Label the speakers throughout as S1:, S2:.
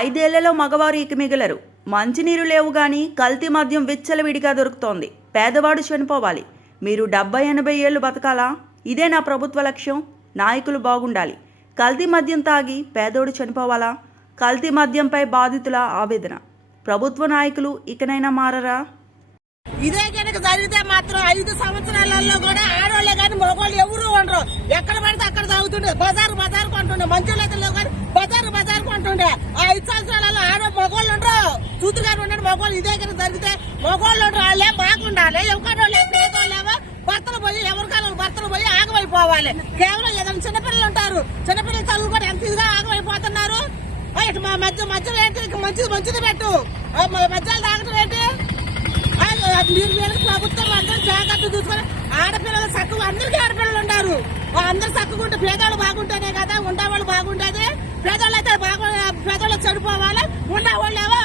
S1: ఐదేళ్ళలో మగవారు ఇక మిగలరు మంచినీరు లేవు కానీ కల్తీ మద్యం విచ్చలవిడిగా దొరుకుతోంది. పేదవాడు చనిపోవాలి. మీరు డెబ్బై ఎనభై ఏళ్ళు బతకాలా? ఇదే నా ప్రభుత్వ లక్ష్యం. నాయకులు బాగుండాలి. కల్తీ మద్యం తాగి పేదోడు చనిపోవాలా? కల్తీ మద్యంపై బాధితుల ఆవేదన. ప్రభుత్వ నాయకులు ఇకనైనా మారరా?
S2: ఇదే కనుక జరిగితే మాత్రం ఐదు సంవత్సరాలలో కూడా ఆడవాళ్ళే కానీ మగవాళ్ళు ఎవరు ఉండరు. ఎక్కడ పడితే అక్కడ తాగుతుండే. బజారు బజారు కొంటుండే మంచి అయితే కానీ బజారు బజారు కొంటుండే ఐదు సంవత్సరాలలో ఆడ మగవాళ్ళు ఉండరు. చూతుగారు ఉండండి మగవాళ్ళు ఇదే కదా జరిగితే మగవాళ్ళు ఉండరు. వాళ్ళే బాగుండాలి ఎవరికాడోళ్ళే పేదోళ్ళేమో భర్తలు పోయి ఎవరికైనా భర్తలు పోయి ఆగమైపోవాలి. కేవలం ఏదైనా చిన్నపిల్లలు ఉంటారు. చిన్నపిల్లలు చదువు కూడా ఎంత ఇదిగా ఆగమైపోతున్నారు? ఇటు మా మధ్య మధ్యలో ఏంటి? మంచిది మంచిది పెట్టు. మా మధ్యలో తాగటం ఏంటి? మీరు మీరు ప్రభుత్వం అందరూ జాగ్రత్త చూసుకొని ఆడపిల్లలు చక్కగా అందరికీ ఆడపిల్లలు ఉన్నారు అందరు చక్కగా ఉంటే పేదవాళ్ళు బాగుంటేనే కదా ఉండేవాళ్ళు బాగుంటుంది పేదవాళ్ళు అయితే బాగుండే ఉన్న వాళ్ళేమో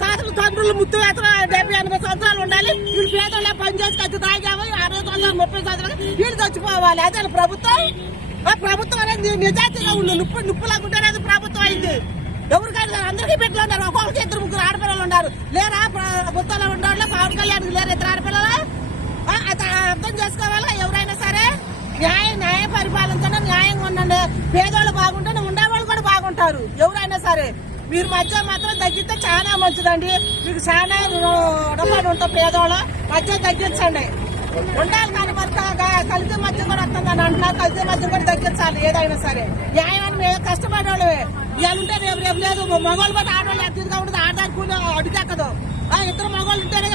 S2: తాతలు తండ్రులు ముత్తు వేతలు డెబ్బై ఎనభై సంవత్సరాలు ఉండాలి. వీళ్ళు పేదోళ్ళే పని చేసి ఖర్చు తాగాము అరవై సంవత్సరాలు ముప్పై సంవత్సరాలు. వీళ్ళు చచ్చిపోవాలి. అదే ప్రభుత్వం. ఆ ప్రభుత్వం అనేది నిజాయితీగా ఉండు. నిప్పు నిప్పులాగా ఉంటేనే అది ప్రభుత్వం అయింది. ఎవరు కాదు అందరికీ బిడ్డలు ఉన్నారు. ఒక్కొక్కరికి ఇద్దరు ముగ్గురు ఆడపిల్లలు ఉన్నారు. లేరా ప్రభుత్వంలో ఉండేవాళ్ళు పవన్ కళ్యాణ్ లేరు ఇద్దరు ఆడపిల్లలు? అది అర్థం చేసుకోవాలా? ఎవరైనా సరే న్యాయం న్యాయ పరిపాలనతోనే న్యాయంగా ఉండండి. పేదవాళ్ళు బాగుంటేనే ఉండేవాళ్ళు కూడా బాగుంటారు. ఎవరైనా సరే. మీరు మధ్య మాత్రం తగ్గితే చాలా మంచిదండి. మీకు చాలా రుణపడి ఉంటాం పేదవాళ్ళు మధ్య తగ్గించండి. ఉండాలి కానీ మరి కలిసి మధ్య కూడా వస్తుందని అంటున్నారు కలిసి మధ్య కూడా తగ్గించాలి ఏదైనా సరే. న్యాయం అని మేము కష్టపడేవాళ్ళమే. ఇవాళ ఉంటే రేపు రేపు లేదు. మగవాళ్ళు బట్టి ఆడవాళ్ళు